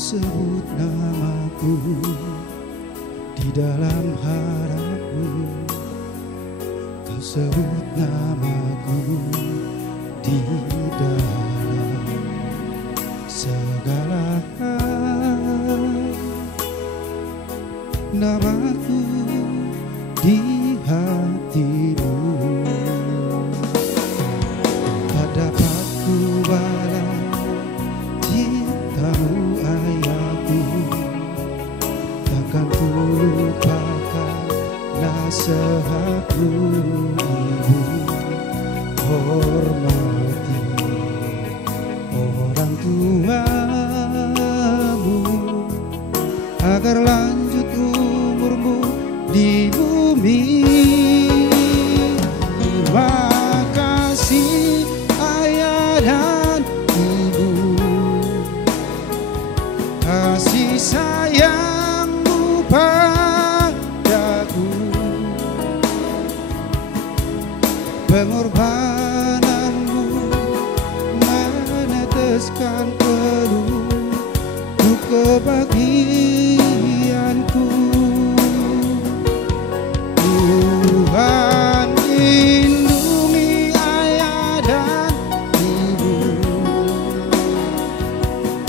Sebut namaku di dalam harapmu, kau sebut namaku di dalam segala hal. Namaku di hatimu tak dapat ku balas cintamu. Takkan ku lupakan nasihatmu, Ibu. Hormati orang tuamu agar lanjut umurmu di bumi. Terima kasih ayah dan ibu, kasih sayangmu padaku, pengorbananmu meneteskan peluh untuk kebahagiaanku. Tuhan lindungi ayah dan ibu,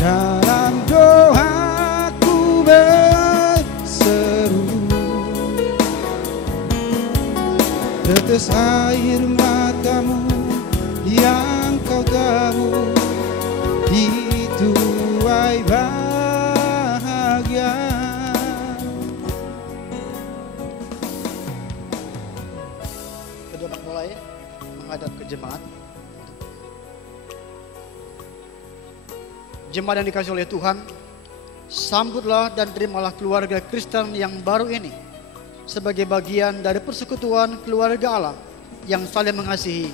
dalam doaku berseru, tetes air matamu yang kau tahu dituai bahagia. Kedua mulai menghadap ke jemaat. Jemaat yang dikasihi oleh Tuhan, sambutlah dan terimalah keluarga Kristen yang baru ini sebagai bagian dari persekutuan keluarga Allah yang saling mengasihi,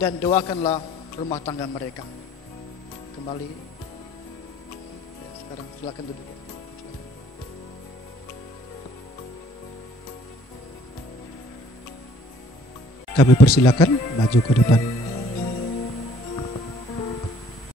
dan doakanlah rumah tangga mereka. Kembali. Ya, sekarang silakan duduk. Kami persilakan maju ke depan.